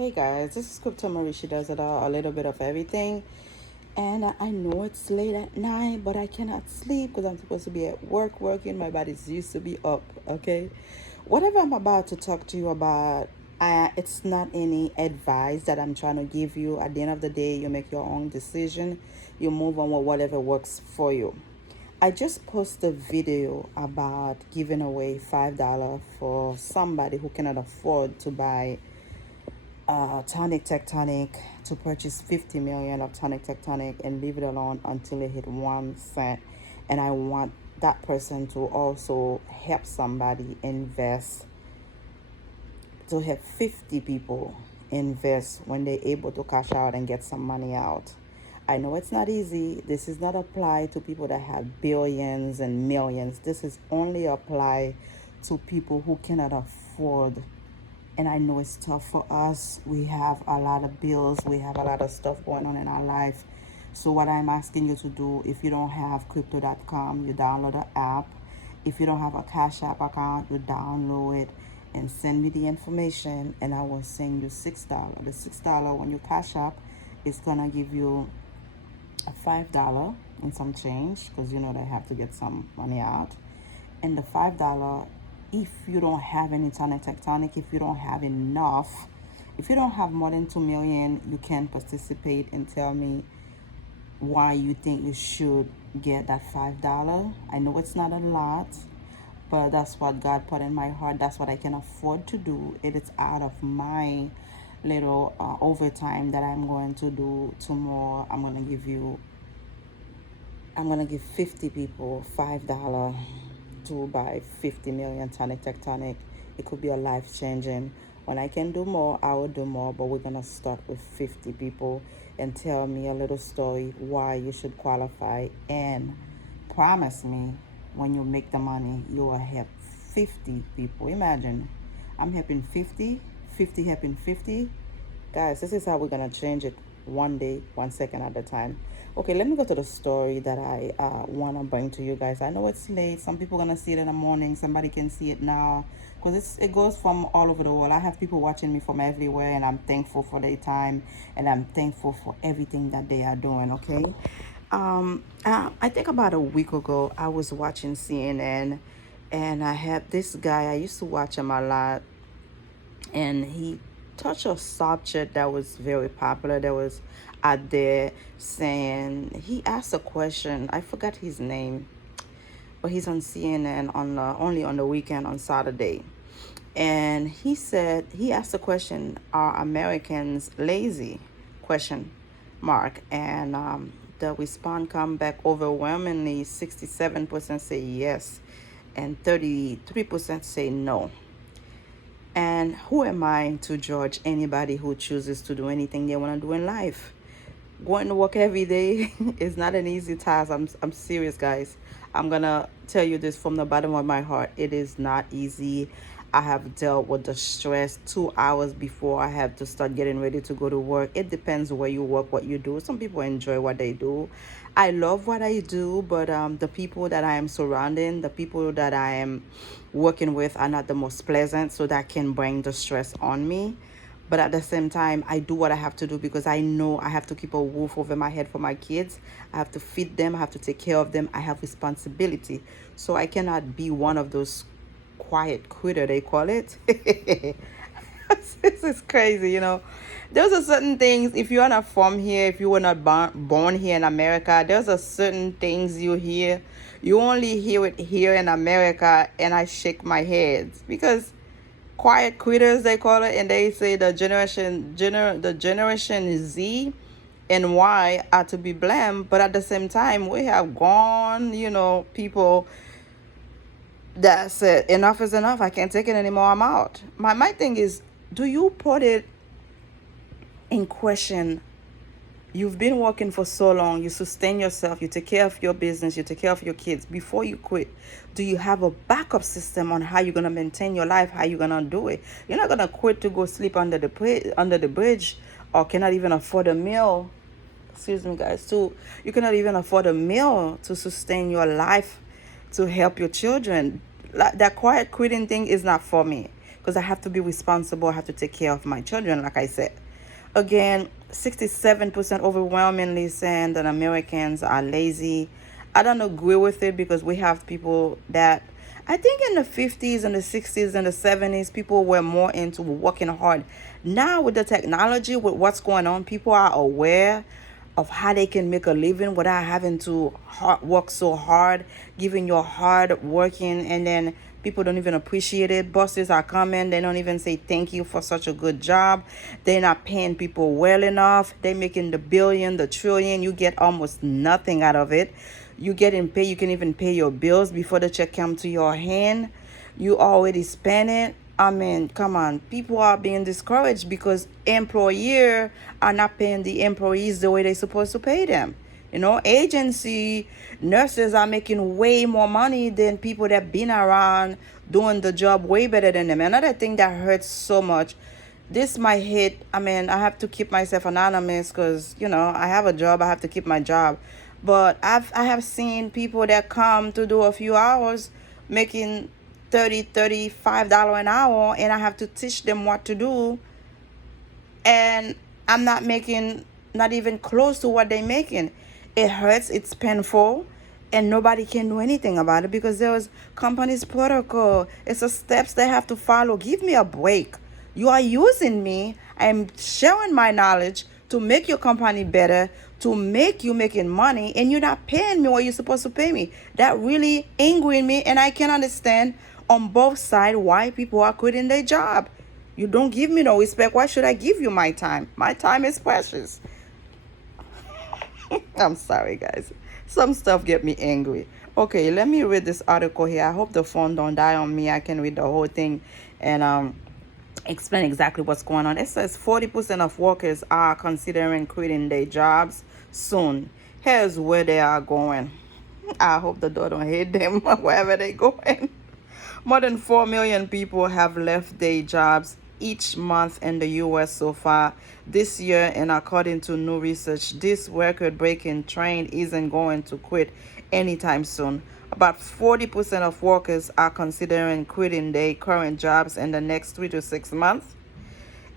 Hey guys, this is Crypto Marie. She does it all, a little bit of everything. And I know it's late at night, but I cannot sleep because I'm supposed to be at work working. My body's used to be up, okay? Whatever I'm about to talk to you about, it's not any advice that I'm trying to give you. At the end of the day, you make your own decision. You move on with whatever works for you. I just posted a video about giving away $5 for somebody who cannot afford to buy Tonic Tectonic, to purchase 50 million of Tonic Tectonic and leave it alone until it hit 1 cent. And I want that person to also help somebody invest, to help 50 people invest when they're able to cash out and get some money out. I know it's not easy. This is not applied to people that have billions and millions. This is only applied to people who cannot afford. And I know it's tough for us. We have a lot of bills. We have a lot of stuff going on in our life. So what I'm asking you to do, if you don't have crypto.com, you download the app. If you don't have a Cash App account, you download it and send me the information, and I will send you $6. The $6 when you Cash App is gonna give you a $5 and some change, because you know they have to get some money out. And the $5, if you don't have any Tonic Tectonic, if you don't have enough, if you don't have more than 2 million, you can participate and tell me why you think you should get that $5. I know it's not a lot, but that's what God put in my heart. That's what I can afford to do. It is out of my little overtime that I'm going to do tomorrow. I'm going to give 50 people $5 to buy 50 million Tonic Tectonic. It could be a life changing. When I can do more, I will do more, but we're gonna start with 50 people, and tell me a little story why you should qualify, and promise me when you make the money, you will help 50 people. Imagine, I'm helping 50, 50 helping 50. Guys, this is how we're gonna change it, one day, 1 second at a time. Okay, let me go to the story that I want to bring to you guys. I know it's late. Some people are gonna see it in the morning. Somebody can see it now, because it goes from all over the world. I have people watching me from everywhere, and I'm thankful for their time, and I'm thankful for everything that they are doing. Okay, I think about a week ago I was watching CNN, and I had this guy. I used to watch him a lot, and he touched a subject that was very popular, that was out there, saying, he asked a question. I forgot his name, but he's on CNN on only on the weekend, on Saturday. And he said, he asked the question, are Americans lazy? Question mark. And the response come back overwhelmingly. 67% say yes, and 33% say no. And who am I to judge anybody who chooses to do anything they want to do in life? Going to work every day is not an easy task. I'm serious, guys. I'm going to tell you this from the bottom of my heart. It is not easy. I have dealt with the stress 2 hours before I have to start getting ready to go to work. It depends where you work, what you do. Some people enjoy what they do. I love what I do, but the people that I am surrounding, the people that I am working with are not the most pleasant, so that can bring the stress on me. But at the same time, I do what I have to do, because I know I have to keep a roof over my head for my kids. I have to feed them. I have to take care of them. I have responsibility. So I cannot be one of those quiet quitter, they call it. This is crazy, you know. There's a certain things, if you're not from here, if you were not born here in America, there's a certain things you hear. You only hear it here in America, and I shake my head, because quiet quitters, they call it, and they say the generation Z and Y are to be blamed. But at the same time, we have gone, people that said enough is enough. I can't take it anymore. I'm out. My thing is, do you put it in question? You've been working for so long, you sustain yourself, you take care of your business, you take care of your kids. Before you quit, do you have a backup system on how you're going to maintain your life, how you're going to do it? You're not going to quit to go sleep under the bridge, or cannot even afford a meal. Excuse me, guys, too. You cannot even afford a meal to sustain your life, to help your children. That quiet quitting thing is not for me, because I have to be responsible. I have to take care of my children, like I said. Again, 67% overwhelmingly saying that Americans are lazy. I don't agree with it because we have people that I think in the 50s and the 60s and the 70s, people were more into working hard. Now, with the technology, with what's going on, people are aware of how they can make a living without having to work so hard, giving your hard working, and then people don't even appreciate it. Bosses are coming, they don't even say thank you for such a good job. They're not paying people well enough. They're making the billion, the trillion. You get almost nothing out of it. You get in pay, you can even pay your bills before the check comes to your hand. You already spend it. I mean, come on. People are being discouraged because employer are not paying the employees the way they're supposed to pay them. Agency nurses are making way more money than people that been around doing the job way better than them. Another thing that hurts so much, this might hit, I mean, I have to keep myself anonymous because, I have a job, I have to keep my job. But I have seen people that come to do a few hours making $35 an hour, and I have to teach them what to do, and I'm not making not even close to what they're making. It hurts, it's painful, and nobody can do anything about it because there was company's protocol. It's the steps they have to follow. Give me a break. You are using me. I'm sharing my knowledge to make your company better, to make you making money, and you're not paying me what you're supposed to pay me. That really angering me, and I can understand on both sides why people are quitting their job. You don't give me no respect. Why should I give you my time? My time is precious. I'm sorry, guys. Some stuff get me angry. Okay, let me read this article here. I hope the phone don't die on me. I can read the whole thing and explain exactly what's going on. It says 40% of workers are considering quitting their jobs soon. Here's where they are going. I hope the door don't hit them wherever they're going. More than 4 million people have left their jobs each month in the U.S. so far this year, and according to new research, this record-breaking trend isn't going to quit anytime soon. About 40% of workers are considering quitting their current jobs in the next 3 to 6 months.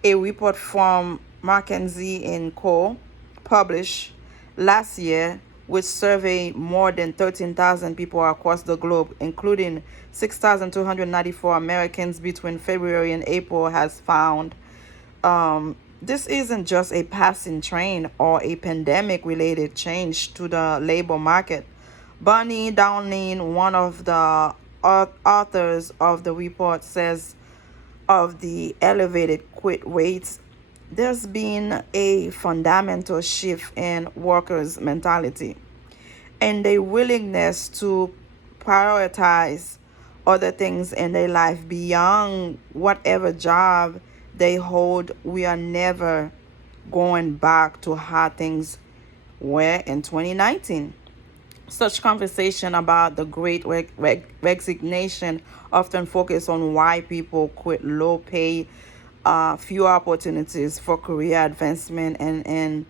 A report from McKinsey & Co. published last year, which surveyed more than 13,000 people across the globe, including 6,294 Americans between February and April, has found this isn't just a passing trend or a pandemic-related change to the labor market. Bonnie Dowling, one of the authors of the report, says of the elevated quit rates, there's been a fundamental shift in workers' mentality and their willingness to prioritize other things in their life beyond whatever job they hold. We are never going back to how things were in 2019. Such conversation about the great resignation often focus on why people quit: low pay, fewer opportunities for career advancement, and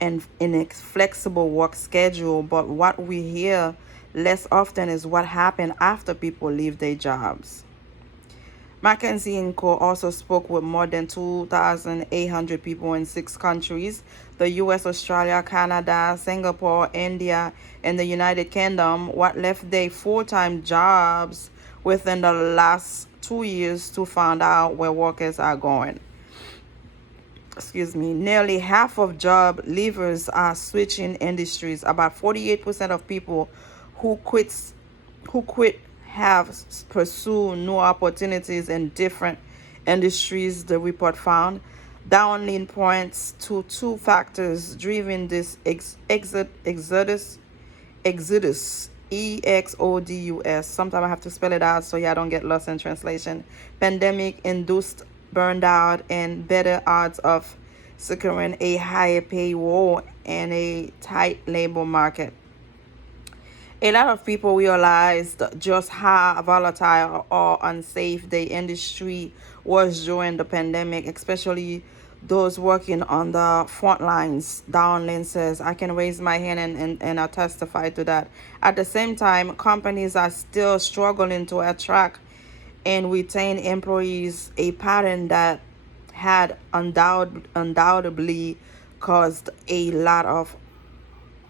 in a flexible work schedule. But what we hear less often is what happened after people leave their jobs. McKinsey & Co. also spoke with more than 2,800 people in 6 countries: the US, Australia, Canada, Singapore, India, and the United Kingdom, what left their full-time jobs within the last 2 years to find out where workers are going. Nearly half of job leavers are switching industries. About 48% of people who quit have pursued new opportunities in different industries, the report found. Dowling points to 2 factors driving this exodus. EXODUS. Sometimes I have to spell it out so y'all don't get lost in translation. Pandemic-induced burnout and better odds of securing a higher pay role in a tight labor market. A lot of people realized just how volatile or unsafe the industry was during the pandemic, especially those working on the front lines. Dowling says, I can raise my hand and I'll testify to that. At the same time, companies are still struggling to attract and retain employees, a pattern that had undoubtedly caused a lot of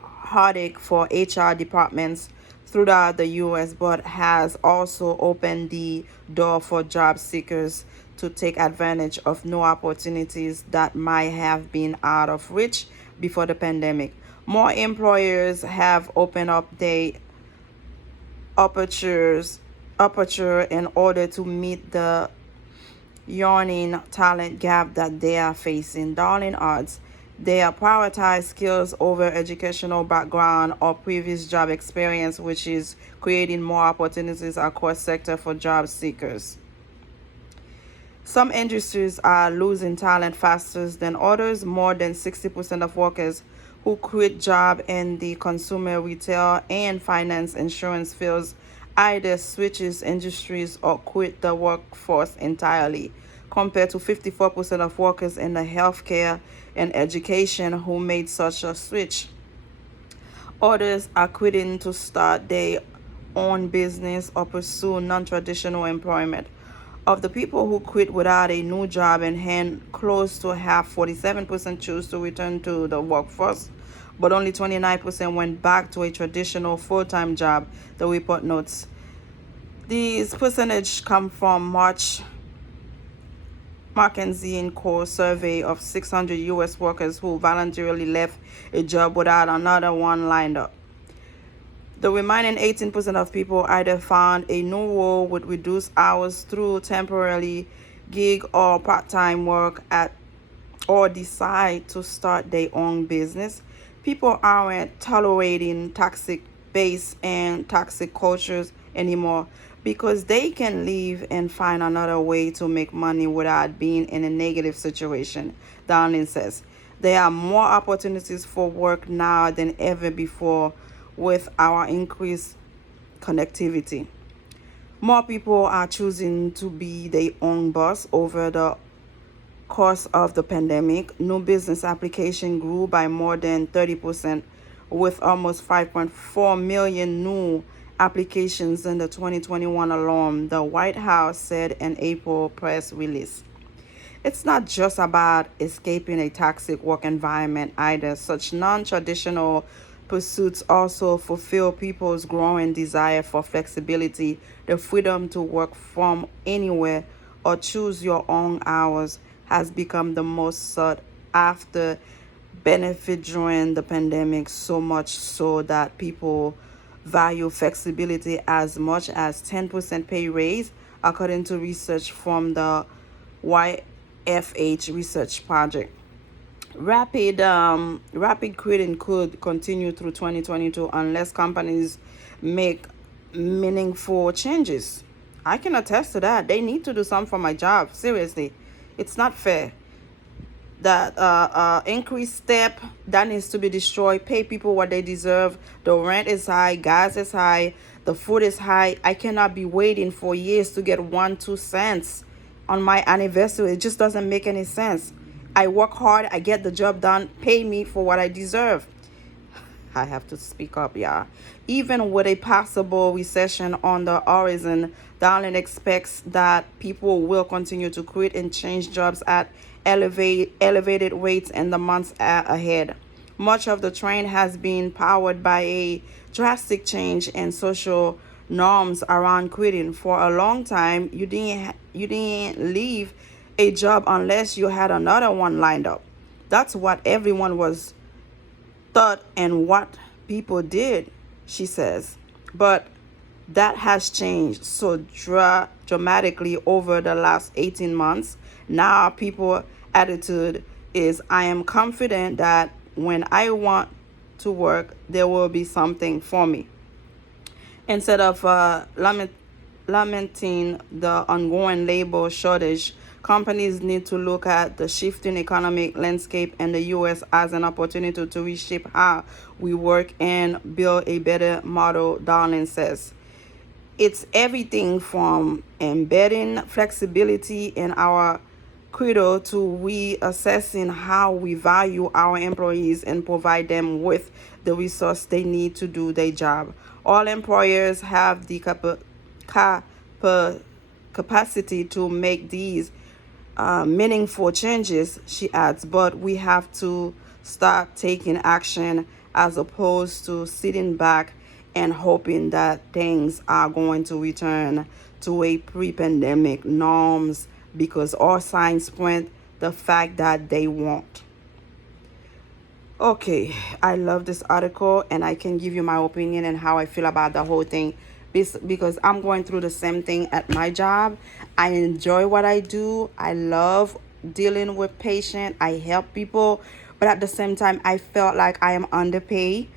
heartache for HR departments throughout the US, but has also opened the door for job seekers to take advantage of new opportunities that might have been out of reach before the pandemic. More employers have opened up their apertures aperture in order to meet the yawning talent gap that they are facing. Darling odds, they are prioritize skills over educational background or previous job experience, which is creating more opportunities across sector for job seekers. Some industries are losing talent faster than others. More than 60% of workers who quit job in the consumer, retail, and finance insurance fields either switches industries or quit the workforce entirely, compared to 54% of workers in the healthcare and education who made such a switch. Others are quitting to start their own business or pursue non traditional employment. Of the people who quit without a new job in hand, close to half, 47%, choose to return to the workforce, but only 29% went back to a traditional full time job, the report notes. These percentages come from March McKinsey & Co. survey of 600 U.S. workers who voluntarily left a job without another one lined up. The remaining 18% of people either found a new role with reduced hours through temporary gig or part-time work at or decide to start their own business. People aren't tolerating toxic base and toxic cultures anymore because they can leave and find another way to make money without being in a negative situation, Downing says. There are more opportunities for work now than ever before with our increased connectivity. More people are choosing to be their own boss over the course of the pandemic. New business application grew by more than 30%, with almost 5.4 million new applications in the 2021 alone, the White House said in April press release. It's not just about escaping a toxic work environment either. Such non-traditional pursuits also fulfill people's growing desire for flexibility, the freedom to work from anywhere or choose your own hours has become the most sought after benefit during the pandemic, so much so that people value flexibility as much as 10% pay raise, according to research from the YFH Research Project. Rapid quitting could continue through 2022 unless companies make meaningful changes. I can attest to that. They need to do something for my job. Seriously, it's not fair. That increased step that needs to be destroyed. Pay people what they deserve. The rent is high, gas is high, the food is high. I cannot be waiting for years to get 1-2 cents on my anniversary. It just doesn't make any sense. I work hard, I get the job done, pay me for what I deserve. I have to speak up, yeah. Even with a possible recession on the horizon, Darling expects that people will continue to quit and change jobs at elevated rates in the months ahead. Much of the trend has been powered by a drastic change in social norms around quitting. For a long time, you didn't leave a job unless you had another one lined up. That's what everyone was thought and what people did, she says. But that has changed so dramatically over the last 18 months. Now people's attitude is, I am confident that when I want to work, there will be something for me. Instead of lamenting the ongoing labor shortage, companies need to look at the shifting economic landscape in the U.S. as an opportunity to reshape how we work and build a better model, Darling says. It's everything from embedding flexibility in our credo to reassessing how we value our employees and provide them with the resource they need to do their job. All employers have the capacity to make these meaningful changes, she adds, but we have to start taking action as opposed to sitting back and hoping that things are going to return to a pre-pandemic norms, because all signs point the fact that they won't. Okay, I love this article and I can give you my opinion and how I feel about the whole thing because I'm going through the same thing at my job. I enjoy what I do. I love dealing with patients. I help people, but at the same time, I felt like I am underpaid.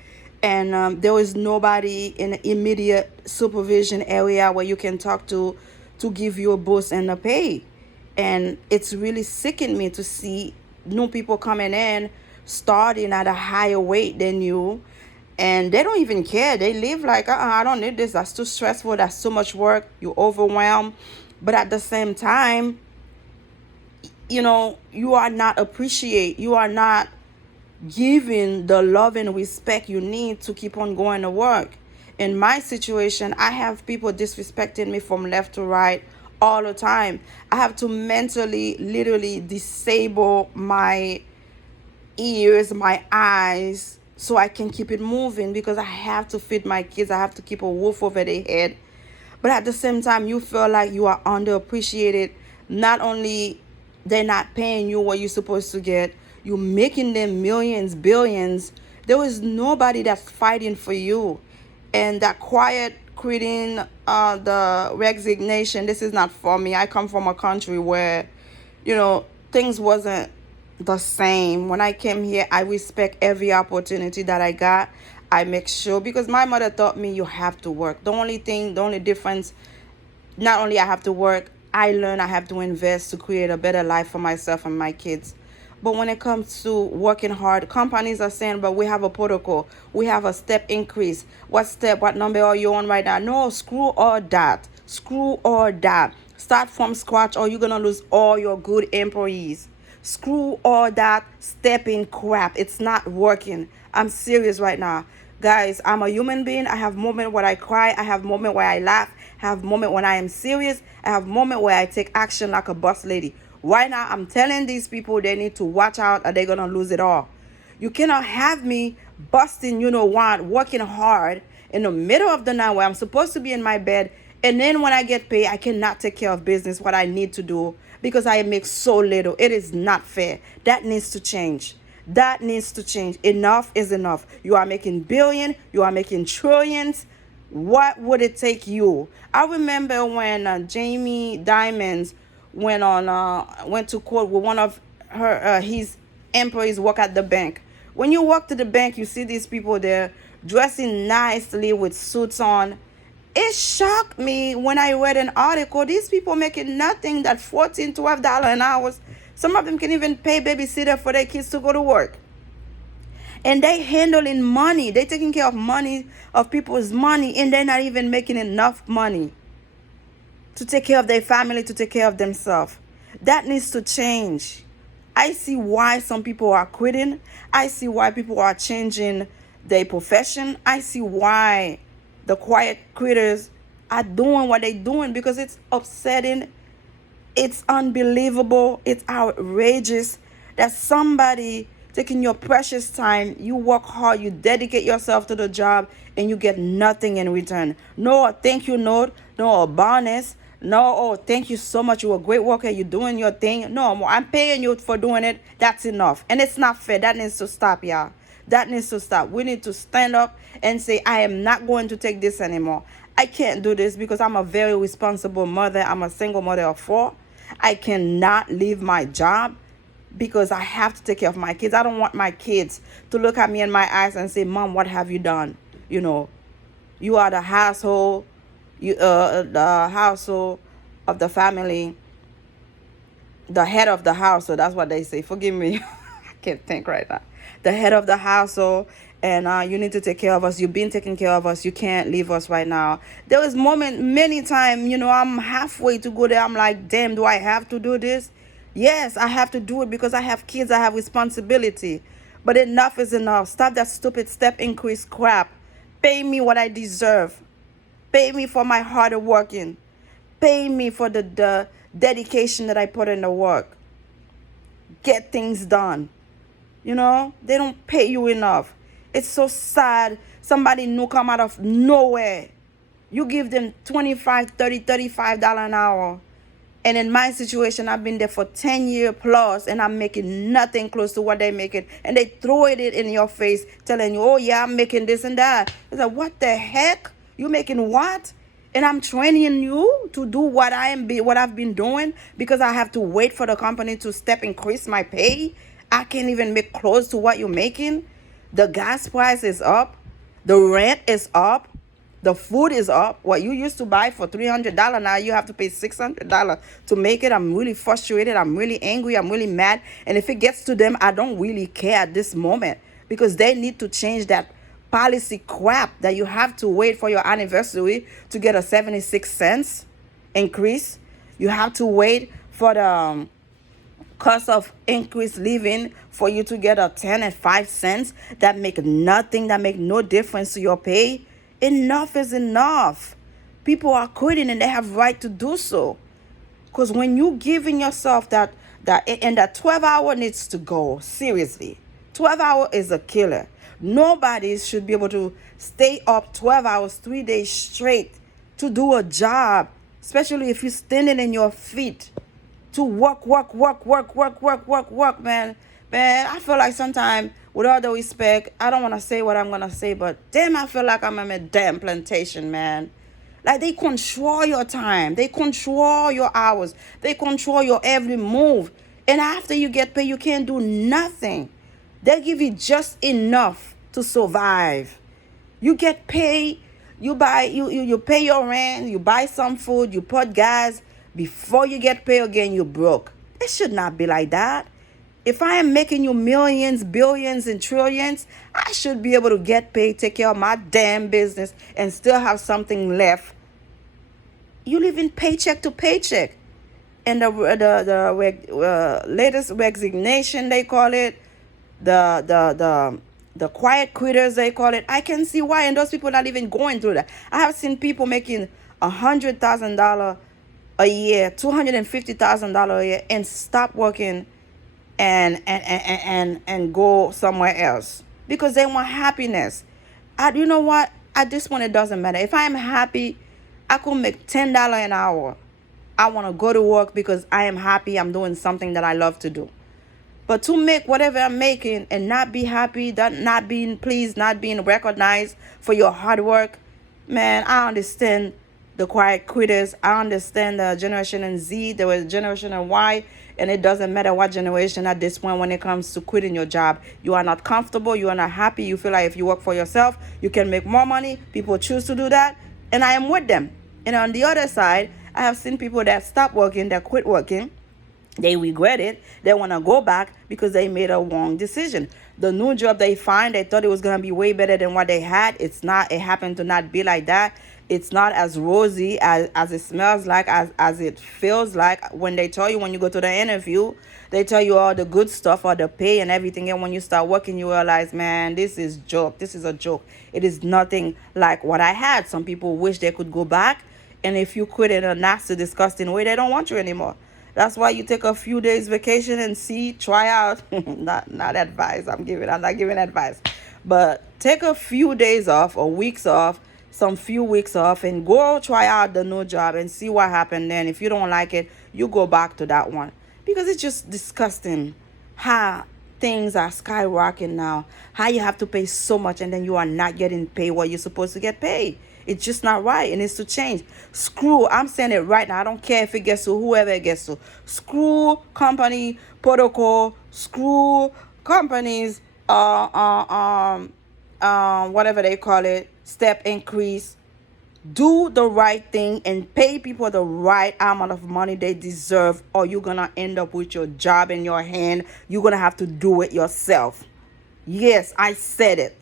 And there was nobody in the immediate supervision area where you can talk to give you a boost in the pay. And it's really sickening me to see new people coming in starting at a higher weight than you, and they don't even care. They live like, I don't need this, that's too stressful, that's too much work, you're overwhelmed. But at the same time, you are not you are not giving the love and respect you need to keep on going to work. In my situation, I have people disrespecting me from left to right all the time. I have to mentally, literally disable my ears, my eyes, so I can keep it moving because I have to feed my kids. I have to keep a roof over their head. But at the same time, you feel like you are underappreciated. Not only they're not paying you what you're supposed to get, you're making them millions, billions. There is nobody that's fighting for you. And that quiet quitting, the resignation, this is not for me. I come from a country where, things wasn't the same. When I came here, I respect every opportunity that I got. I make sure, because my mother taught me you have to work. The only difference, not only I have to work, I learn I have to invest to create a better life for myself and my kids. But when it comes to working hard, companies are saying, but we have a protocol. We have a step increase. What number are you on right now? No, screw all that. Screw all that. Start from scratch or you're going to lose all your good employees. Screw all that stepping crap. It's not working. I'm serious right now. Guys, I'm a human being. I have moments where I cry. I have moments where I laugh. I have moments when I am serious. I have moments where I take action like a boss lady. Right now, I'm telling these people they need to watch out or they're going to lose it all. You cannot have me busting, working hard in the middle of the night where I'm supposed to be in my bed. And then when I get paid, I cannot take care of business, what I need to do, because I make so little. It is not fair. That needs to change. That needs to change. Enough is enough. You are making billions. You are making trillions. What would it take you? I remember when Jamie Dimons went to court with one of his employees work at the bank. When you walk to the bank, you see these people there dressing nicely with suits on. It shocked me when I read an article. These people making nothing that $14, $12 an hour. Some of them can even pay babysitter for their kids to go to work. And they handling money. They taking care of money, of people's money, and they're not even making enough money to take care of their family, to take care of themselves. That needs to change. I see why some people are quitting. I see why people are changing their profession. I see why the quiet quitters are doing what they're doing, because it's upsetting. It's unbelievable. It's outrageous that somebody taking your precious time, you work hard, you dedicate yourself to the job, and you get nothing in return. No thank you note, no bonus, no, oh, thank you so much, you're a great worker, you're doing your thing. No, I'm paying you for doing it. That's enough. And it's not fair. That needs to stop, y'all. That needs to stop. We need to stand up and say, I am not going to take this anymore. I can't do this because I'm a very responsible mother. I'm a single mother of 4. I cannot leave my job because I have to take care of my kids. I don't want my kids to look at me in my eyes and say, Mom, what have you done? You are the household, the household of the family, the head of the house. So that's what they say. Forgive me. I can't think right now. The head of the household, and you need to take care of us. You've been taking care of us. You can't leave us right now. There was many times, I'm halfway to go there. I'm like, damn, do I have to do this? Yes, I have to do it because I have kids. I have responsibility. But enough is enough. Stop that stupid step increase crap. Pay me what I deserve. Pay me for my hard working. pay me for the dedication that I put in the work. Get things done. You know, they don't pay you enough. It's so sad. Somebody new come out of nowhere. You give them 25, 30, $35 an hour. And in my situation, I've been there for 10 years plus, and I'm making nothing close to what they're making. And they throw it in your face, telling you, oh, yeah, I'm making this and that. It's like, what the heck? You making what? And I'm training you to do what I've been doing because I have to wait for the company to increase my pay. I can't even make close to what you're making. The gas price is up. The rent is up. The food is up. What you used to buy for $300, now you have to pay $600 to make it. I'm really frustrated. I'm really angry. I'm really mad. And if it gets to them, I don't really care at this moment because they need to change that policy crap that you have to wait for your anniversary to get a 76 cents increase. You have to wait for the cost of increased living for you to get a 10 and 5 cents that make nothing, that make no difference to your pay. Enough is enough. People are quitting and they have right to do so. Because when you giving yourself that 12 hour needs to go, seriously. 12 hour is a killer. Nobody should be able to stay up 12 hours, 3 days straight to do a job, especially if you're standing in your feet. To work, man. Man, I feel like sometimes, with all the respect, I don't want to say what I'm going to say, but damn, I feel like I'm in a damn plantation, man. Like, they control your time. They control your hours. They control your every move. And after you get paid, you can't do nothing. They give you just enough to survive. You get paid, you pay your rent, you buy some food, you put gas. Before you get paid again, you're broke. It should not be like that. If I am making you millions, billions, and trillions, I should be able to get paid, take care of my damn business, and still have something left. You live in paycheck to paycheck. And the latest resignation, they call it, the quiet quitters, they call it. I can see why, and those people are not even going through that. I have seen people making $100,000 a year, $250,000 a year, and stop working and go somewhere else because they want happiness. You know what? At this point, it doesn't matter. If I am happy, I could make $10 an hour. I want to go to work because I am happy. I'm doing something that I love to do. But to make whatever I'm making and not be happy, not being pleased, not being recognized for your hard work, man, I understand the quiet quitters. I understand the Generation Z, there was Generation Y, and it doesn't matter what generation at this point when it comes to quitting your job. You are not comfortable, you are not happy, you feel like if you work for yourself, you can make more money. People choose to do that, and I am with them. And on the other side, I have seen people that stop working, that quit working. They regret it. They want to go back because they made a wrong decision. The new job they find, they thought it was going to be way better than what they had. It's not. It happened to not be like that. It's not as rosy as it smells like, as it feels like. When they tell you, when you go to the interview, they tell you all the good stuff or the pay and everything. And when you start working, you realize, man, this is joke. This is a joke. It is nothing like what I had. Some people wish they could go back. And if you quit in a nasty, disgusting way, they don't want you anymore. That's why you take a few days vacation and try out. not advice. I'm not giving advice. But take a few days off or weeks off, some few weeks off, and go try out the new job and see what happened then. If you don't like it, you go back to that one. Because it's just disgusting how things are skyrocketing now. How you have to pay so much and then you are not getting paid what you're supposed to get paid. It's just not right. It needs to change. I'm saying it right now. I don't care if it gets to whoever it gets to. Screw company protocol. Screw companies, whatever they call it, step increase. Do the right thing and pay people the right amount of money they deserve, or you're going to end up with your job in your hand. You're going to have to do it yourself. Yes, I said it.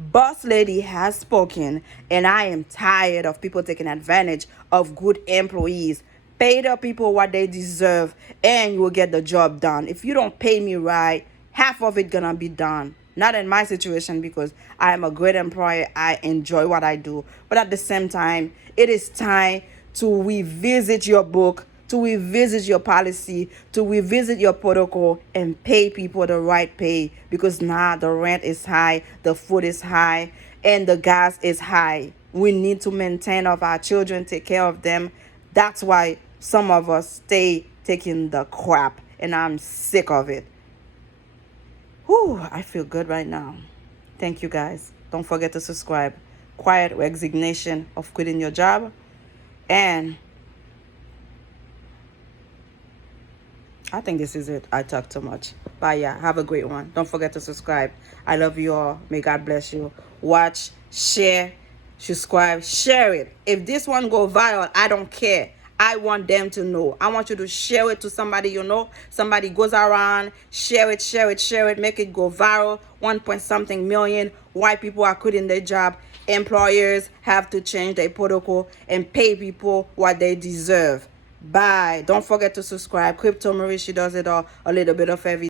Boss Lady has spoken, and I am tired of people taking advantage of good employees. Pay the people what they deserve, and you will get the job done. If you don't pay me right, half of it gonna be done. Not in my situation because I am a great employee. I enjoy what I do. But at the same time, it is time to revisit your book, to revisit your policy, to revisit your protocol, and pay people the right pay, because now the rent is high, the food is high, and the gas is high. We need to maintain of our children, take care of them. That's why some of us stay taking the crap, and I'm sick of it. Whew, I feel good right now. Thank you guys. Don't forget to subscribe. Quiet resignation of quitting your job. And I think this is it. I talk too much. Bye, yeah. Have a great one. Don't forget to subscribe. I love you all. May God bless you. Watch, share, subscribe, share it. If this one go viral, I don't care. I want them to know. I want you to share it to somebody you know. Somebody goes around, share it, share it, share it, make it go viral. 1 point something million. White people are quitting their job. Employers have to change their protocol and pay people what they deserve. Bye. Don't forget to subscribe. Crypto Marie, she does it all. A little bit of everything.